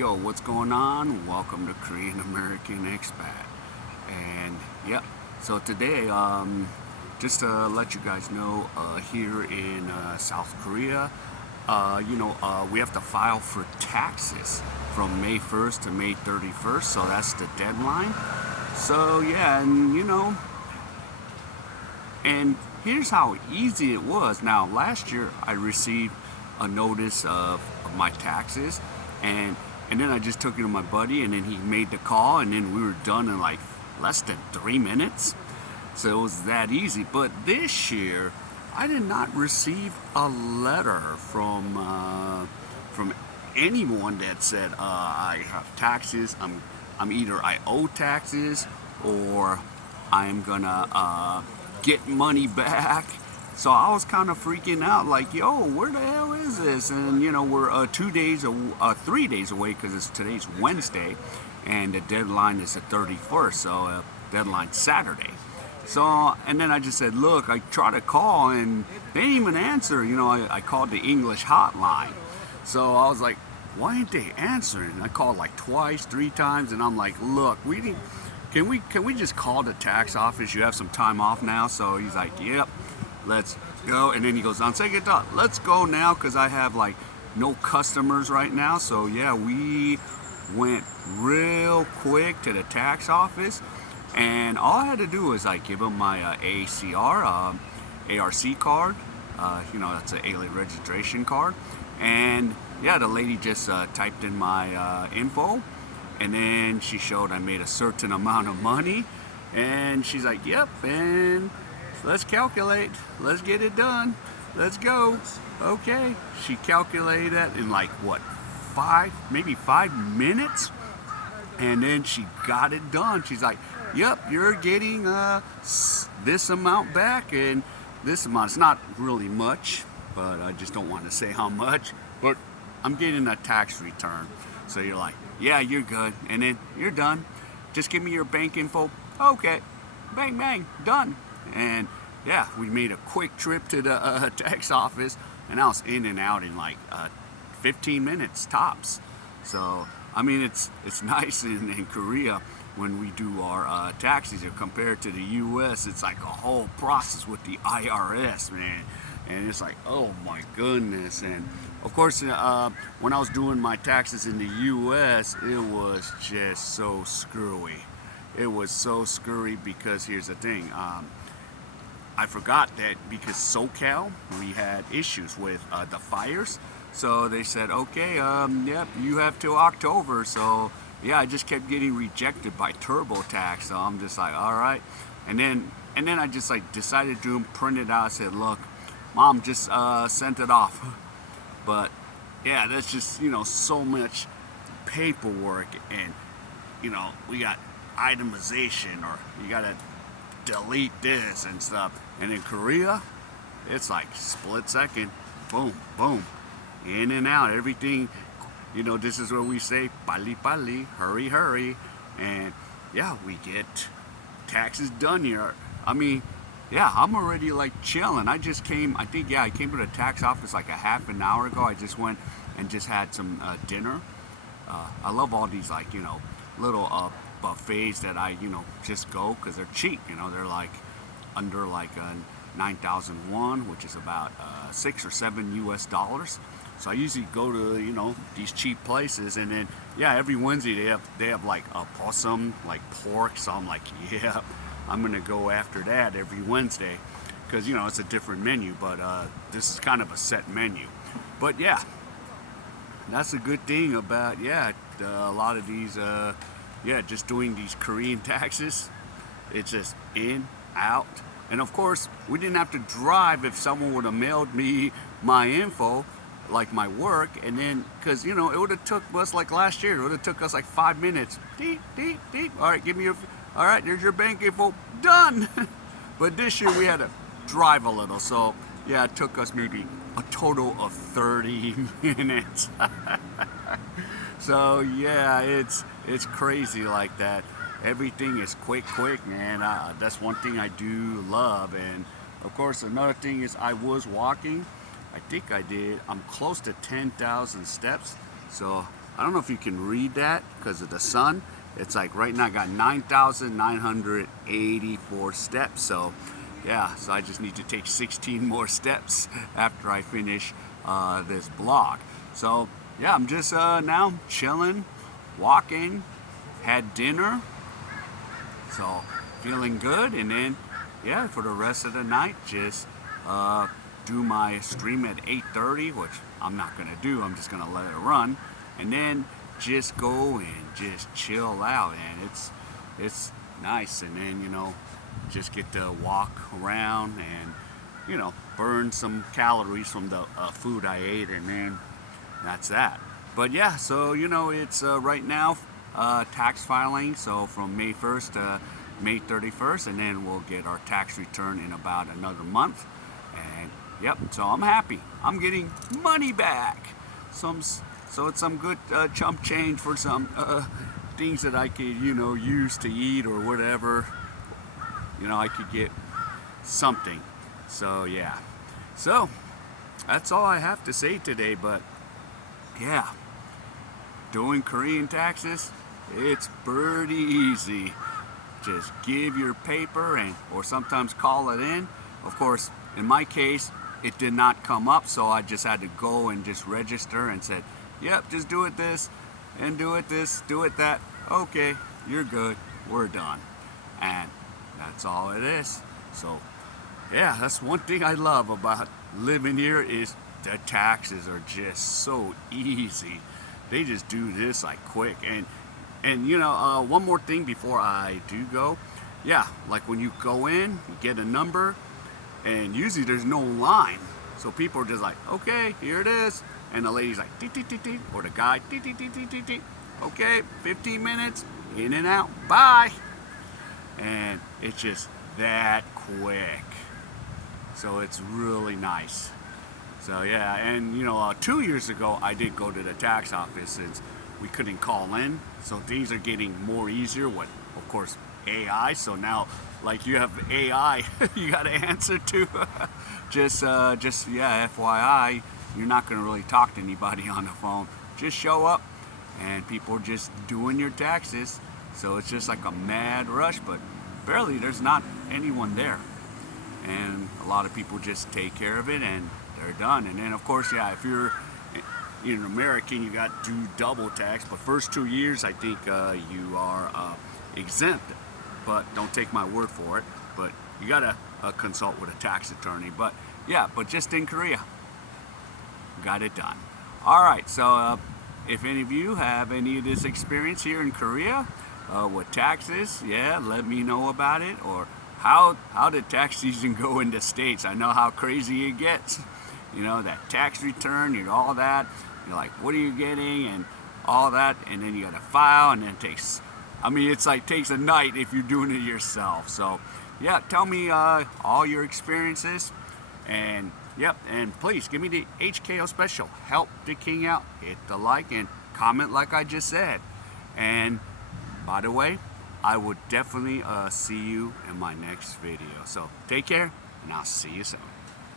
Yo, what's going on? Welcome to Korean American Expat. And yeah, so today, just to let you guys know, here in South Korea, we have to file for taxes from May 1st to May 31st, so that's the deadline. So yeah, and here's how easy it was. Now, last year I received a notice of my taxes, and and then I just took it to my buddy, and then he made the call, and then we were done in like less than 3 minutes. So it was that easy. But this year, I did not receive a letter from anyone that said I have taxes. I'm either I owe taxes or I'm gonna get money back. So I was kind of freaking out, like, yo, where the hell is this? And we're 3 days away because it's today's Wednesday, and the deadline is the 31st. So deadline Saturday. So and then I just said, look, I tried to call and they didn't even answer. I called the English hotline. So I was like, why ain't they answering? I called like twice, 3 times, and I'm like, look, can we just call the tax office? You have some time off now. So he's like, yep, let's go. And then he goes on second thought, let's go now because I have like no customers right now. So yeah, we went real quick to the tax office, and all I had to do was like give him my ACR, ARC card. That's an alien registration card. And yeah, the lady just typed in my info, and then she showed I made a certain amount of money, and she's like, yep, and let's calculate, let's get it done, let's go. Okay, she calculated that in like what, maybe 5 minutes, and then she got it done. She's like, yep, you're getting this amount back, and this amount, it's not really much, but I just don't want to say how much, but I'm getting a tax return. So you're like, yeah, you're good, and then you're done. Just give me your bank info. Okay, bang bang, done. And yeah, we made a quick trip to the tax office, and I was in and out in like 15 minutes tops. So I mean, it's nice in Korea when we do our taxes, or compared to the U.S. It's like a whole process with the IRS, man, and it's like, oh my goodness. And of course, when I was doing my taxes in the U.S., it was just so screwy. It was so screwy because here's the thing. I forgot that because SoCal, we had issues with the fires. So they said, okay, yep, you have till October. So yeah, I just kept getting rejected by TurboTax. So I'm just like, all right. And then I just like decided to print it out. I said, look, mom, just sent it off. But yeah, that's just, so much paperwork, and we got itemization, or you gotta delete this and stuff. And in Korea, it's like split second, boom, boom, in and out, everything. This is where we say pali pali, hurry hurry, and yeah, we get taxes done here. I mean, yeah, I'm already like chilling. I came to the tax office like a half an hour ago. I just went and just had some dinner. I love all these like little buffets that I just go because they're cheap. They're like under like 9,000 won, which is about 6 or 7 US dollars. So I usually go to these cheap places, and then yeah, every Wednesday they have like a possum, like pork. So I'm like, yeah, I'm gonna go after that every Wednesday because it's a different menu, but this is kind of a set menu. But yeah, that's a good thing about a lot of these just doing these Korean taxes. It's just in, out, and of course we didn't have to drive. If someone would have mailed me my info, like my work, and then because it would have took us like last year, it would have took us like 5 minutes. Deep, deep, deep. All right, give me your. All right, there's your bank info. Done. But this year we had to drive a little, so yeah, it took us maybe a total of 30 minutes. So yeah, it's crazy like that. Everything is quick, man. That's one thing I do love. And of course, another thing is I was walking. I think I'm close to 10,000 steps. So I don't know if you can read that because of the sun. It's like right now I got 9,984 steps. So yeah, so I just need to take 16 more steps after I finish this blog. So yeah, I'm just now chilling, walking, had dinner, so feeling good. And then yeah, for the rest of the night, just do my stream at 8:30, which I'm not gonna do. I'm just gonna let it run, and then just go and just chill out. And it's nice. And then just get to walk around and burn some calories from the food I ate, and then that's that. But yeah, so it's right now tax filing, so from May 1st to May 31st, and then we'll get our tax return in about another month. And yep, so I'm happy. I'm getting money back. So it's some good chump change for some things that I could use to eat or whatever. I could get something. So yeah, so that's all I have to say today. But yeah, doing Korean taxes, it's pretty easy. Just give your paper or sometimes call it in. Of course, in my case, it did not come up, so I just had to go and just register and said, yep, just do it this and do it this, do it that. Okay, you're good, we're done. And that's all it is. So yeah, that's one thing I love about living here is the taxes are just so easy. They just do this like quick. And one more thing before I do go. Yeah, like when you go in, you get a number, and usually there's no line. So people are just like, okay, here it is. And the lady's like, tee, tee, tee, tee, or the guy, tee, tee, tee, tee, tee, tee. Okay, 15 minutes, in and out, bye. And it's just that quick. So it's really nice. So yeah, and 2 years ago I did go to the tax office since we couldn't call in. So things are getting more easier with, of course, AI. So now, like, you have AI, you got to answer to. just yeah, FYI, you're not going to really talk to anybody on the phone. Just show up, and people are just doing your taxes. So it's just like a mad rush, but barely there's not anyone there. And a lot of people just take care of it, and they're done. And then, of course, yeah, if you're an American, you got to do double tax. But first 2 years, I think you are exempt. But don't take my word for it. But you got to consult with a tax attorney. But yeah, but just in Korea, got it done. All right, so if any of you have any of this experience here in Korea with taxes, yeah, let me know about it. Or how did tax season go in the States? I know how crazy it gets. That tax return, all that. You're like, what are you getting? And all that. And then you got to file, and then it takes a night if you're doing it yourself. So yeah, tell me all your experiences. And yep, and please give me the HKO special. Help the king out. Hit the like and comment like I just said. And by the way, I would definitely see you in my next video. So take care, and I'll see you soon.